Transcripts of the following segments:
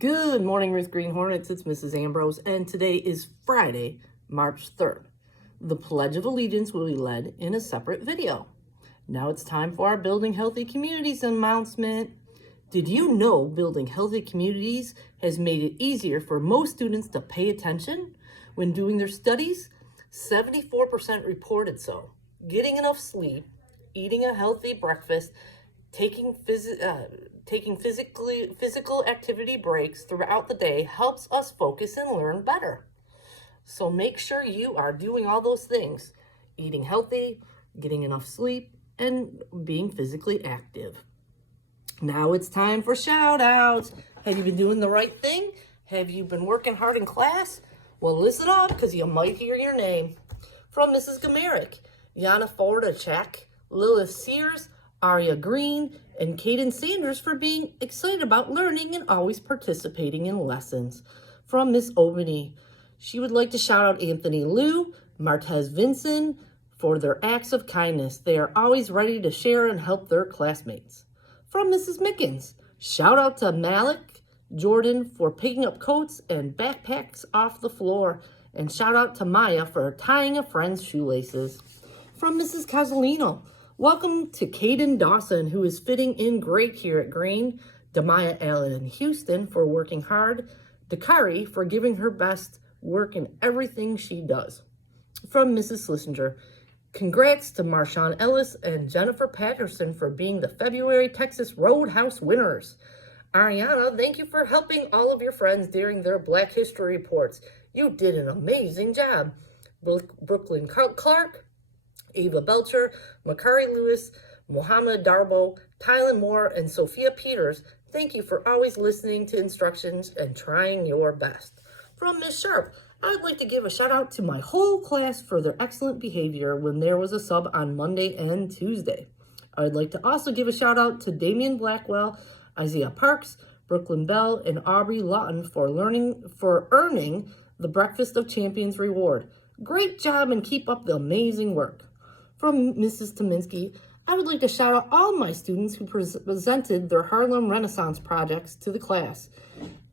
Good morning, Ruth Green Hornets. It's Mrs. Ambrose, and today is Friday, March 3rd. The Pledge of Allegiance will be led in a separate video. Now it's time for our Building Healthy Communities announcement. Did you know building healthy communities has made it easier for most students to pay attention when doing their studies? 74% reported so. Getting enough sleep, eating a healthy breakfast, taking physical activity breaks throughout the day helps us focus and learn better. So make sure you are doing all those things: eating healthy, getting enough sleep, and being physically active. Now it's time for shout outs. Have you been doing the right thing? Have you been working hard in class? Well, listen up, because you might hear your name. From Mrs. Gamerick, Yana Fordachek, Lilith Sears, Aria Green, and Caden Sanders for being excited about learning and always participating in lessons. From Miss Obany, she would like to shout out Anthony Liu, Martez Vincent for their acts of kindness. They are always ready to share and help their classmates. From Mrs. Mickens, shout out to Malik Jordan for picking up coats and backpacks off the floor. And shout out to Maya for tying a friend's shoelaces. From Mrs. Casalino, welcome to Caden Dawson, who is fitting in great here at Green. Demaya Allen Houston for working hard. Dakari for giving her best work in everything she does. From Mrs. Schlesinger, congrats to Marshawn Ellis and Jennifer Patterson for being the February Texas Roadhouse winners. Ariana, thank you for helping all of your friends during their Black History reports. You did an amazing job. Brooklyn Clark, Ava Belcher, Makari Lewis, Mohammed Darbo, Tylen Moore, and Sophia Peters, thank you for always listening to instructions and trying your best. From Miss Sharp, I'd like to give a shout out to my whole class for their excellent behavior when there was a sub on Monday and Tuesday. I'd like to also give a shout out to Damian Blackwell, Isaiah Parks, Brooklyn Bell, and Aubrey Lawton for earning the Breakfast of Champions reward. Great job and keep up the amazing work. From Mrs. Tominski, I would like to shout out all my students who presented their Harlem Renaissance projects to the class.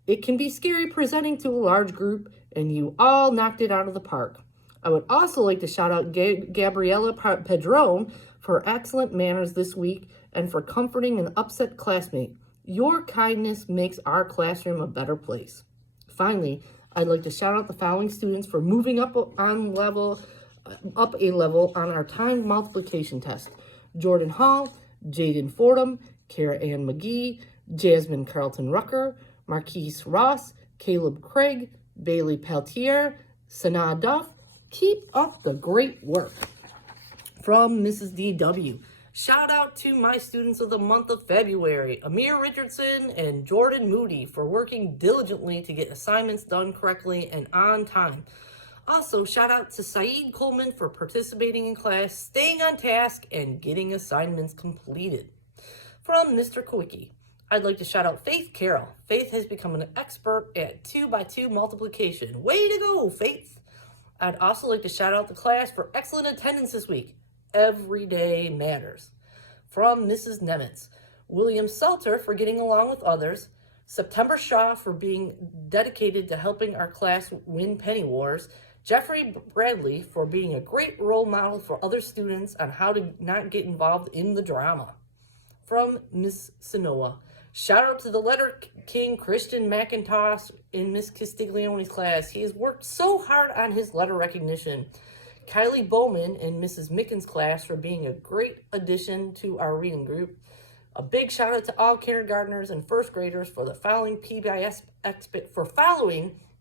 It can be scary presenting to a large group, and you all knocked it out of the park. I would also like to shout out Gabriella Pedron for excellent manners this week and for comforting an upset classmate. Your kindness makes our classroom a better place. Finally, I'd like to shout out the following students for moving up a level on our timed multiplication test: Jordan Hall, Jaden Fordham, Kara Ann McGee, Jasmine Carlton Rucker, Marquise Ross, Caleb Craig, Bailey Peltier, Sanaa Duff. Keep up the great work. From Mrs. DW, shout out to my students of the month of February, Amir Richardson and Jordan Moody, for working diligently to get assignments done correctly and on time. Also, shout out to Saeed Coleman for participating in class, staying on task, and getting assignments completed. From Mr. Kowicki, I'd like to shout out Faith Carroll. Faith has become an expert at 2x2 multiplication. Way to go, Faith! I'd also like to shout out the class for excellent attendance this week. Every day matters. From Mrs. Nemitz, William Salter for getting along with others, September Shaw for being dedicated to helping our class win Penny Wars, Jeffrey Bradley for being a great role model for other students on how to not get involved in the drama. From Miss Sanoa, shout out to the letter king Christian McIntosh in Miss Castiglione's class. He has worked so hard on his letter recognition. Kylie Bowman in Mrs. Mickens' class for being a great addition to our reading group. A big shout out to all kindergartners and first graders for following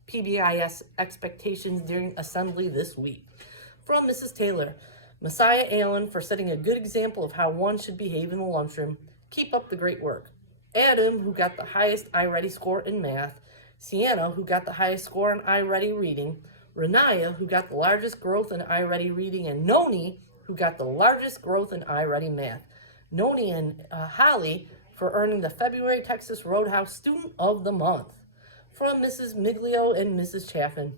PBIS expectations during assembly this week. From Mrs. Taylor, Messiah Allen for setting a good example of how one should behave in the lunchroom. Keep up the great work. Adam, who got the highest iReady score in math. Sienna, who got the highest score in iReady reading. Renaya, who got the largest growth in iReady reading. And Noni, who got the largest growth in iReady math. Noni and Holly for earning the February Texas Roadhouse Student of the Month. From Mrs. Miglio and Mrs. Chaffin,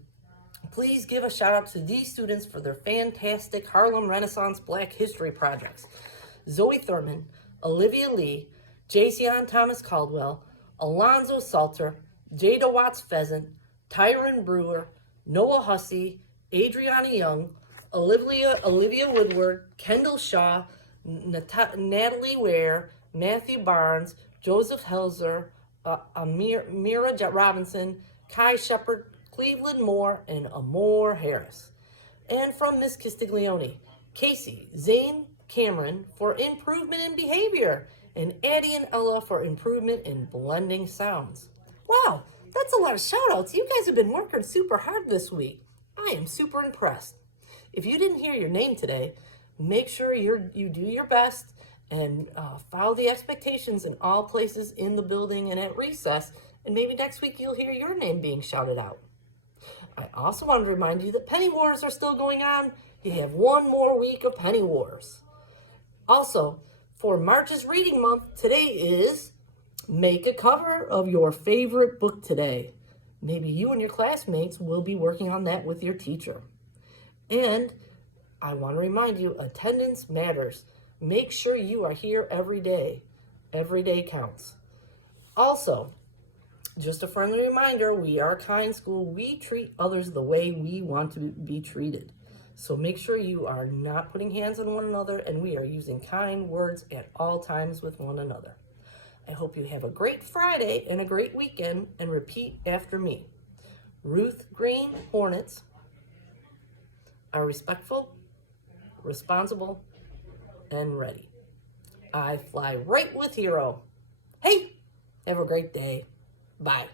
please give a shout out to these students for their fantastic Harlem Renaissance Black History projects. Zoe Thurman, Olivia Lee, Jason Thomas Caldwell, Alonzo Salter, Jada Watts Pheasant, Tyron Brewer, Noah Hussey, Adriana Young, Olivia Woodward, Kendall Shaw, Natalie Ware, Matthew Barnes, Joseph Helzer, Mira Robinson, Kai Shepard, Cleveland Moore, and Amore Harris. And from Miss Castiglione, Casey, Zane, Cameron for improvement in behavior, and Addie and Ella for improvement in blending sounds. Wow, that's a lot of shout outs. You guys have been working super hard this week. I am super impressed. If you didn't hear your name today, make sure you do your best and follow the expectations in all places in the building and at recess, and maybe next week you'll hear your name being shouted out. I also want to remind you that Penny Wars are still going on. You have one more week of Penny Wars. Also, for March's Reading Month, today is make a cover of your favorite book today. Maybe you and your classmates will be working on that with your teacher. And I want to remind you, attendance matters. Make sure you are here every day. Every day counts. Also, just a friendly reminder, we are a kind school. We treat others the way we want to be treated. So make sure you are not putting hands on one another, and we are using kind words at all times with one another. I hope you have a great Friday and a great weekend, and repeat after me. Ruth Green Hornets are respectful, responsible, and ready. I fly right with Hero. Hey, have a great day. Bye.